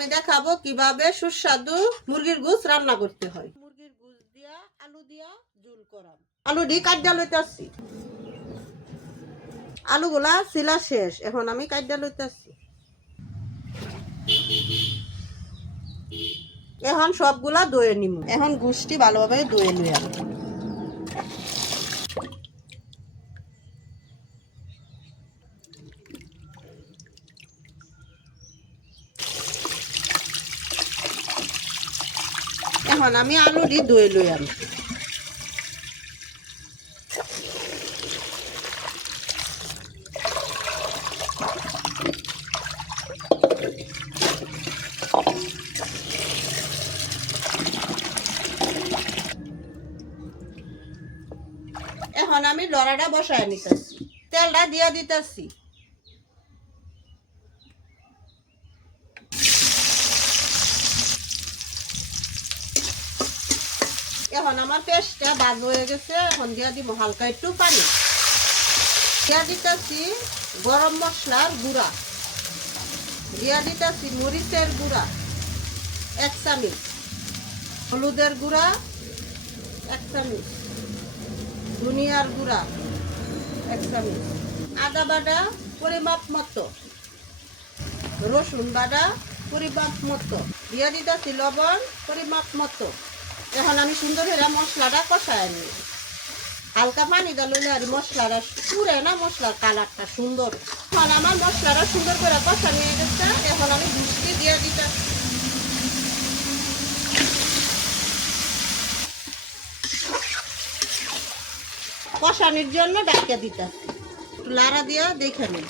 আমি দেখাবো কিভাবে সুস্বাদু মুরগির গোশ রান্না করতে হয়। মুরগির গোশ দিয়া আলু দিয়া ঝোল করাম। আলু দিয়ে কাটটা লইতাছি। আলুগুলা ছিলা শেষ, এখন আমি কাটটা লইতাছি। এখন সবগুলা ধুয়ে নিব। এখন গোশটি ভালোভাবে ধুয়ে লইয়াম। এখন আমি আলুটি ধুয়ে লইয়াম। এখন আমি লড়াটা বসায় নিতেছি, তেলটা দিয়া দিতেছি। এখন আমার পেস্টটা বাদ হয়ে গেছে, এখন দিয়া দিব হালকা একটু পানি। দিয়া দিতেছি গরম মশলার গুঁড়া, দিয়া দিতেছি মরিচের গুঁড়া 1 চামচ, হলুদের গুঁড়া 1 চামচ, ধনিয়ার গুঁড়া 1 চামচ, আদা বাটা পরিমাপ মতো, রসুন বাটা পরিমাপ মতো, দিয়া দিতেছি লবণ পরিমাপ মতো। এখন আমি সুন্দর করে মশলাটা কষায় নিই। হালকা পানি দিলে আর মশলাটা পুরে না, মশলার কালারটা সুন্দর। এখন আমার মশলাটা সুন্দর করে কষা নিয়ে গেছে, এখন আমি গুষ্টি দিয়ে দিতে। কষানির জন্য ডাকিয়ে দিতে একটু লাড়া দিয়া দেখে নিই।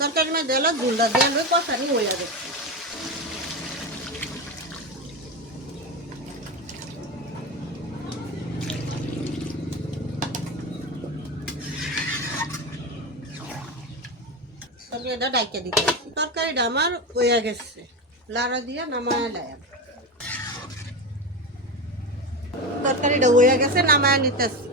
তরকারি মধ্যে দিলে ঝুলটা দিয়ে কষানি হয়ে যাবে। তরকারিটা ডাইকে দিতে, তরকারিটা আমার হয়ে গেছে, লাড়া দিয়ে নামায় দেয়। তরকারিটা হয়ে গেছে, নামায় নিতেছি।